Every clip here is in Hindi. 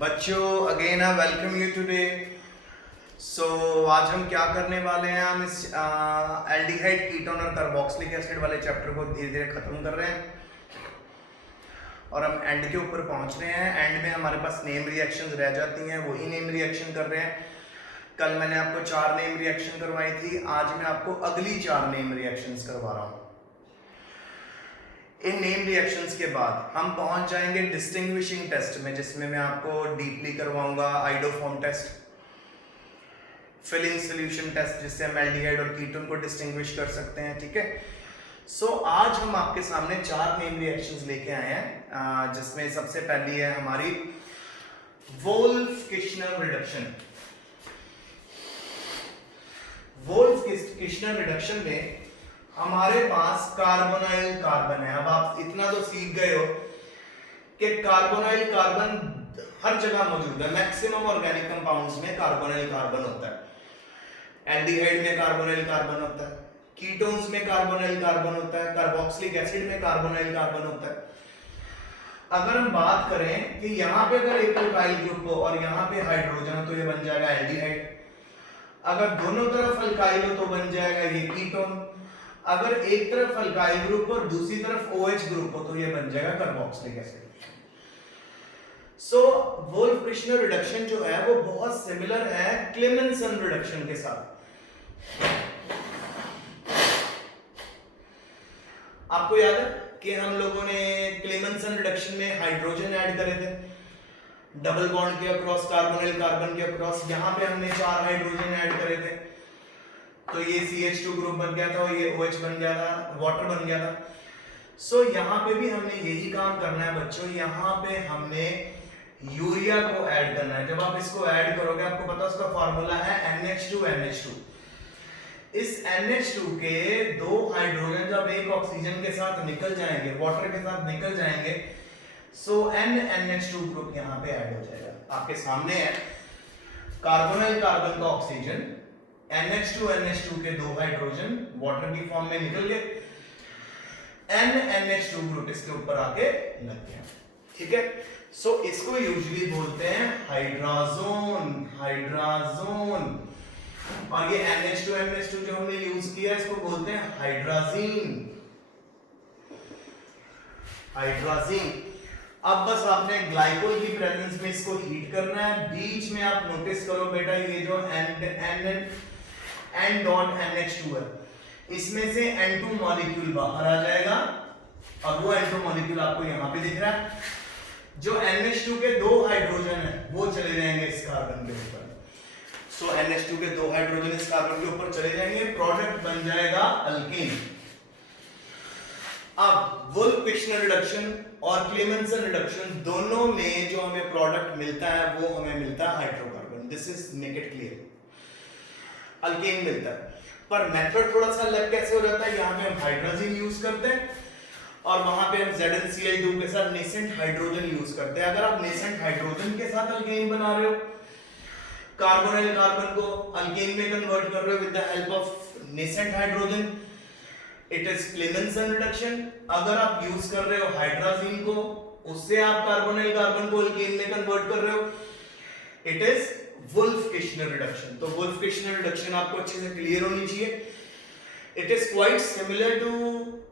बच्चों again I welcome you today. So आज हम क्या करने वाले हैं, हम इस एल्डिहाइड कीटोन और कार्बोक्सिलिक एसिड वाले चैप्टर को धीरे धीरे खत्म कर रहे हैं और हम एंड के ऊपर पहुंच रहे हैं। एंड में हमारे पास नेम रिएक्शंस रह जाती हैं, वही नेम रिएक्शन कर रहे हैं। कल मैंने आपको 4 नेम रिएक्शन करवाई थी, आज मैं आपको अगली 4 नेम रिएक्शंस करवा रहा हूँ। इन नेम रिएक्शंस के बाद हम पहुंच जाएंगे डिस्टिंग्विशिंग टेस्ट में, जिसमें मैं आपको डीपली करवाऊंगा iodoform test, Fehling solution test, जिससे हम एल्डिहाइड और कीटोन को डिस्टिंग्विश कर सकते हैं। ठीक है। सो आज हम आपके सामने 4 नेम रिएक्शंस लेके आए हैं, जिसमें सबसे पहली है हमारी वोल्फ-किश्नर रिडक्शन। वोल्फ-किश्नर रिडक्शन में हमारे पास कार्बोनाइल कार्बन है। अब आप इतना तो सीख गए हो कि कार्बोनाइल कार्बन हर जगह मौजूद है। मैक्सिमम ऑर्गेनिक कंपाउंड्स में कार्बोनाइल कार्बन होता है। एल्डिहाइड में कार्बोनाइल कार्बन होता है, कीटोन्स में कार्बोनाइल कार्बन होता है, कार्बोक्सिलिक एसिड में कार्बोनाइल कार्बन होता है। अगर हम बात करें कि यहाँ पे अगर एक अल्काइल ग्रुप हो और यहाँ पे हाइड्रोजन हो तो ये बन जाएगा एल्डिहाइड। अगर दोनों तरफ अल्काइल हो तो बन जाएगा ये कीटोन। अगर एक तरफ अल्काइल ग्रुप और दूसरी तरफ OH ग्रुप हो तो ये बन जाएगा कार्बोक्सिलिक एसिड। सो वोल्फ-किश्नर रिडक्शन जो है वो बहुत सिमिलर है क्लेमेंसन रिडक्शन के साथ। आपको याद है कि हम लोगों ने क्लेमेंसन रिडक्शन में हाइड्रोजन ऐड करे थे, डबल बॉन्ड के अक्रॉस कार्बोनाइल कार्बन के अक्रॉस। यहां पे हमने 4 हाइड्रोजन ऐड करे थे तो ये CH2 ग्रुप बन गया था और ये OH बन गया था, वाटर बन गया था। सो यहाँ पे भी हमने यही काम करना है बच्चों। यहाँ पे हमने यूरिया को ऐड करना है। जब आप इसको ऐड करोगे आपको पता उसका फार्मूला है NH2NH2। इस NH2 के 2 हाइड्रोजन जब एक ऑक्सीजन के साथ निकल जाएंगे, वाटर के साथ निकल जाएंगे, सो NH2 ग्रुप यहाँ पे ऐड हो जाएगा। आपके सामने है कार्बोनाइल कार्बन का ऑक्सीजन, NH2NH2 के 2 हाइड्रोजन वाटर की फॉर्म में निकल गए, NH2 ग्रुप इसके ऊपर आके लग गया। ठीक है। सो इसको यूजुअली बोलते हैं हाइड्राजोन। और ये NH2NH2 जो हमने यूज किया इसको बोलते हैं हाइड्राजीन। अब बस आपने ग्लाइकोल की प्रेजेंस में इसको हीट करना है। बीच में आप नोटिस करो बेटा, ये जो N डॉट NH2 है, इसमें से N2 मॉलिक्यूल बाहर आ जाएगा और वो N2 मॉलिक्यूल आपको यहाँ पे दिख रहा है। जो NH2 के 2 हाइड्रोजन है वो चले जाएंगे इस कार्बन के ऊपर। सो NH2 के 2 हाइड्रोजन इस कार्बन के ऊपर चले जाएंगे, प्रोडक्ट बन जाएगा अल्केन। अब वोल्फ-किश्नर रिडक्शन और क्लेमेंसन रिडक्शन दोनों में जो हमें प्रोडक्ट मिलता है वो हमें मिलता है hydrocarbon. This is make it clear, alkane मिलता है। पर मेथड थोड़ा सा अलग कैसे हो जाता है, यहाँ पे हम हाइड्रोजन यूज करते हैं और वहां पे हम ZnCl2 के साथ नेसेंट हाइड्रोजन यूज करते हैं। अगर आप नेसेंट हाइड्रोजन के साथ अल्केन बना रहे हो, कार्बोनाइल कार्बन को अल्केन में कन्वर्ट कर रहे हो with the help of nascent hydrogen, it is Clemmensen reduction. अगर आप यूज कर रहे हो हाइड्राजीन को, उससे आप कार्बोनाइल कार्बन को अल्केन में कन्वर्ट कर रहे हो, इट इज वोल्फ-किश्नर रिडक्शन। तो वोल्फ-किश्नर रिडक्शन आपको अच्छे से क्लियर होनी चाहिए। It is quite similar to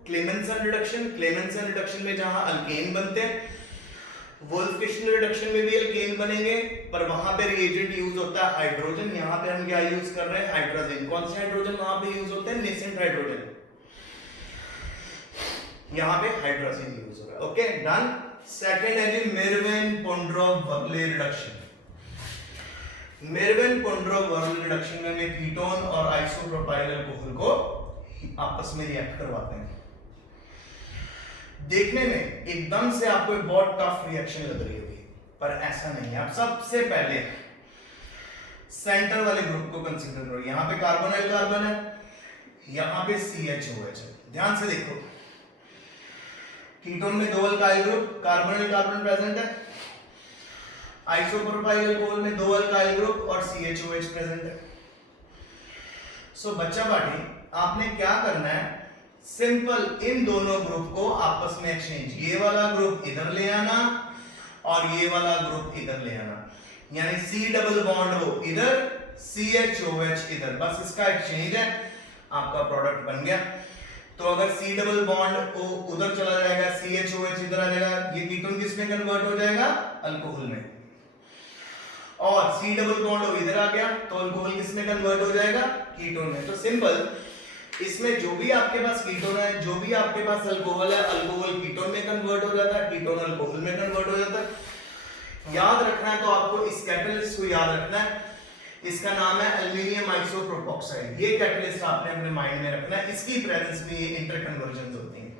Clemmensen reduction. Clemmensen reduction में जहां अल्केन बनते हैं, वोल्फ-किश्नर रिडक्शन में भी अल्केन बनेंगे, पर वहां पे रिएजेंट यूज होता है हाइड्रोजन। यहां पे हम क्या यूज कर रहे हैं, हाइड्रोजन। कौन से हाइड्रोजन वहां पे यूज होते हैं, नेसेंट हाइड्रोजन। यहां पे हाइड्रोजन यूज हो रहा है। Okay done. सेकंड है जी मेरवेन-पोंड्रोव-वर्ले रिडक्शन। मेरवेन-पोंड्रोव-वर्ले रिडक्शन में हमें कीटोन और आइसोप्रोपाइल अल्कोहल को आपस में रिएक्ट करवाते हैं। देखने में एकदम से आपको एक बहुत टफ रिएक्शन लग रही होगी, पर ऐसा नहीं है। आप सबसे पहले सेंटर वाले ग्रुप को कंसीडर करो। यहां पे कार्बोनाइल कार्बन है, यहां पे CHOH है। ध्यान से देखो, कीटोन में 2 alkyl group, carbonyl carbon present है। आइसोप्रोपाइल अल्कोहल में 2 अल्काइल ग्रुप और CHOH प्रेजेंट है। सो बच्चा पार्टी आपने क्या करना है, सिंपल इन दोनों ग्रुप को आपस में एक्सचेंज, ये वाला ग्रुप इधर ले आना और ये वाला ग्रुप इधर ले आना, यानी C डबल बॉन्ड हो इधर, CHOH इधर, बस इसका एक्सचेंज है, आपका प्रोडक्ट बन गया। तो अगर C डबल बॉन्ड उधर चला जाएगा, CHOH इधर आ जाएगा, ये कीटोन किस में कन्वर्ट हो जाएगा, अल्कोहल में, और C डबल बॉन्ड इधर आ गया तो अल्कोहल किस में कन्वर्ट हो जाएगा, कीटोन में। तो सिंपल, इसमें जो भी आपके पास कीटोन है, जो भी आपके पास अल्कोहल है, अल्कोहल कीटोन में कन्वर्ट हो जाता है, कीटोन अल्कोहल में कन्वर्ट हो जाता है। याद रखना है तो आपको इस कैटलिस्ट को याद रखना है, इसका नाम है एल्युमिनियम आइसोप्रोपोक्साइड। ये कैटलिस्ट आपने अपने माइंड में रखना है, इसकी प्रेजेंस में ये इंटर कन्वर्जन होती हैं।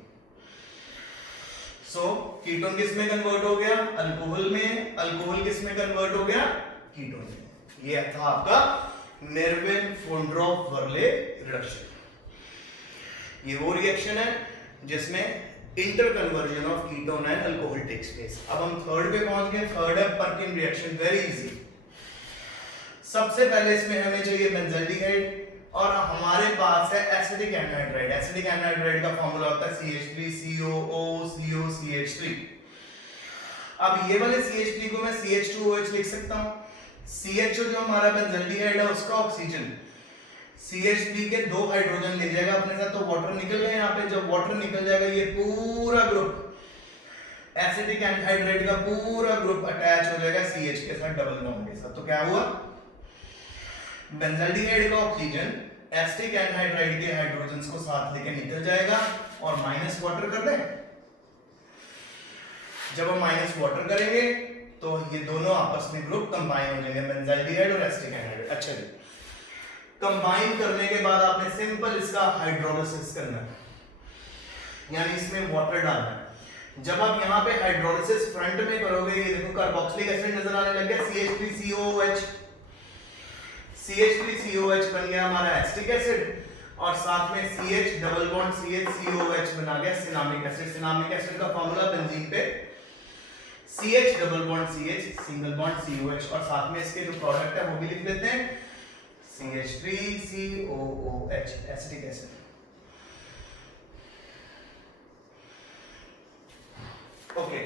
सो कीटोन किस में कन्वर्ट हो गया, अल्कोहल में, अल्कोहल किस में कन्वर्ट हो गया, कीटोन में। ये था आपका नेर्विन-फोनड्रॉफ-वर्ले रिडक्शन। ये वो रिएक्शन है जिसमें inter conversion of ketone and alcohol takes place. अब हम थर्ड पे पहुंच गए। थर्ड है पर्किन रिएक्शन, वेरी इजी। सबसे पहले इसमें हमें चाहिए बेंजल्डिहाइड और हमारे पास है एसिटिक एनहाइड्राइड। एसिटिक एनहाइड्राइड का फार्मूला होता है CH3COO-COCH3। अब ये वाले CH3 को मैं CH2OH लिख सकता हूं। CHO जो हमारा बेंजल्डिहाइड है उसका ऑक्सीजन CH3 के 2 हाइड्रोजन ले जाएगा अपने साथ, तो वाटर निकल गया यहाँ पे। जब वाटर निकल जाएगा ये पूरा ग्रुप एसिटिक एनहाइड्राइड का पूरा ग्रुप अटैच हो जाएगा CH के साथ, डबल बॉन्ड के साथ। तो क्या हुआ, बेंजल्डिहाइड का ऑक्सीजन एसिटिक एनहाइड्राइड के हाइड्रोजन्स को साथ लेके निकल जाएगा और माइनस वाटर कर दें। जब हम माइनस वाटर करेंगे तो ये दोनों आपस में ग्रुप कंबाइन हो जाएंगे, बेंजल्डिहाइड और एसिटिक एनहाइड्राइड। अच्छा जी, कंबाइन करने के बाद आपने सिंपल इसका हाइड्रोलिसिस करना है, यानी इसमें वाटर डालना है। जब आप यहाँ पे हाइड्रोलिसिस फ्रंट में करोगे, ये देखो कार्बोक्सिलिक एसिड नजर आने लग गया, CH3COOH। CH3COH बन गया हमारा एसिटिक एसिड और साथ में CH डबल बॉन्ड CHCOH बना गया सिनामिक एसिड। सिनामिक एसिड का फार्मूला बेंजीन पे CH double bond CH single bond COH, और साथ में इसके जो प्रोडक्ट है वो भी लिख देते हैं CH3COOH acetic acid. Okay,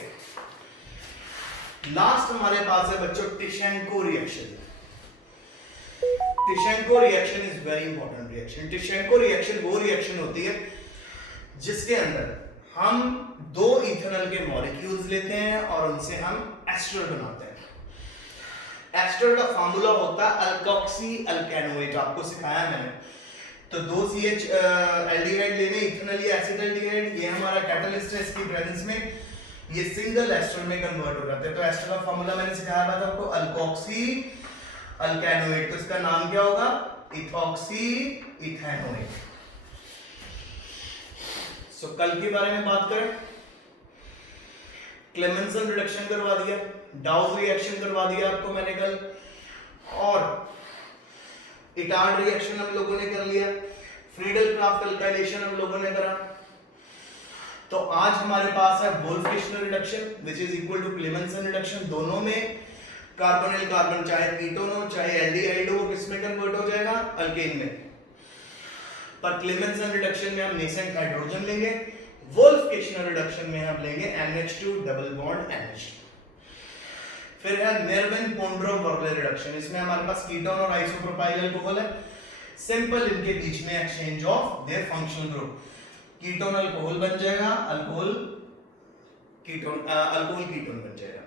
last हमारे पास है बच्चों Tishchenko reaction. Tishchenko reaction is very important reaction. Tishchenko reaction वो रिएक्शन होती है जिसके अंदर हम 2 इथेनॉल के मॉलिक्यूल्स लेते हैं और उनसे हम एस्टर बनाते हैं। एस्टर का फार्मूला होता है अल्कोक्सी अल्केनोएट, आपको सिखाया मैंने। तो 2 CH एल्डिहाइड लेने, इथेनॉल या एसिटाल्डिहाइड, ये हमारा कैटलिस्ट है, इसकी प्रेजेंस में ये सिंगल एस्टर में कन्वर्ट हो जाते हैं। तो एस्टर का फार्मूला मैंने सिखाया था आपको, अल्कोक्सी अल्केनोएट। तो इसका नाम क्या होगा, इथॉक्सी इथेनोएट। सो कल के बारे में बात करें, क्लेमेंसन रिडक्शन करवा दिया, डाउज रिएक्शन करवा दिया आपको मैंने कल, और इटार्ड रिएक्शन हम लोगों ने कर लिया, फ्रीडल क्राफ्ट अल्काइलेशन हम लोगों ने करा। तो आज हमारे पास है Wolff Kishner reduction which is equal to Clemmensen reduction. दोनों में कार्बोनिल कार्बन, चाहे कीटोन हो चाहे एल्डिहाइड हो, किस में कन्वर्ट हो जाएगा, अल्केन में। पर क्लेमेंसन रिडक्शन में हम नेसेंट हाइड्रोजन लेंगे, वोल्फ-किशनर रिडक्शन में हम लेंगे NH2 डबल बॉन्ड NH2। फिर है नेर्विन-पोंड्रोव-वर्ले रिडक्शन, इसमें हमारे पास कीटोन और आइसोप्रोपाइल अल्कोहल है। सिंपल इनके बीच में exchange of their functional group, ketone alcohol बन जाएगा, अल्कोहल कीटोन बन जाएगा।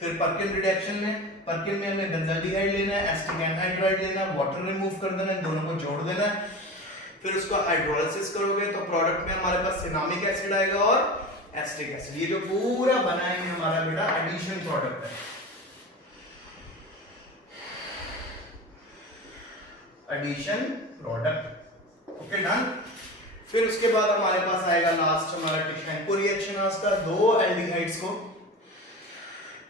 फिर पर्किन रिडक्शन में, पर्किन में हमें बेंजल्डिहाइड लेना है, एसिटिक एनहाइड्राइड लेना है, वाटर रिमूव कर देना है, दोनों को जोड़ देना है। फिर उसका हाइड्रोलिसिस करोगे तो प्रोडक्ट में हमारे पास सिनामिक एसिड आएगा और एसिटिक एसिड। ये जो पूरा बना है हमारा बेटा एडिशन प्रोडक्ट है, एडिशन प्रोडक्ट। Okay, done. फिर उसके बाद हमारे पास आएगा लास्ट हमारा टिशेंको रिएक्शन। आज का 2 एल्डिहाइड्स को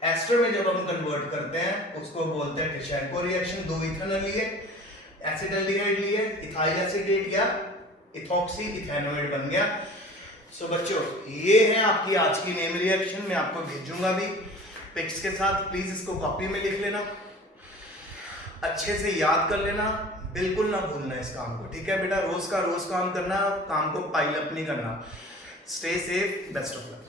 एस्टर में जब हम कन्वर्ट करते हैं उसको बोलते हैं टिशेंको रिएक्शन। 2 इथेनॉल लिए, एसिटाल्डिहाइड लिए, इथाइल एसिटेट या इथॉक्सी इथेनोएट बन गया। सो बच्चों, ये है आपकी आज की नेम रिएक्शन। मैं आपको भेजूंगा भी पिक्स के साथ, प्लीज इसको कॉपी में लिख लेना, अच्छे से याद कर लेना, बिल्कुल ना भूलना इस काम को, ठीक है बेटा। रोज का रोज काम करना, काम को पाइल अप नहीं करना। Stay safe, best of luck.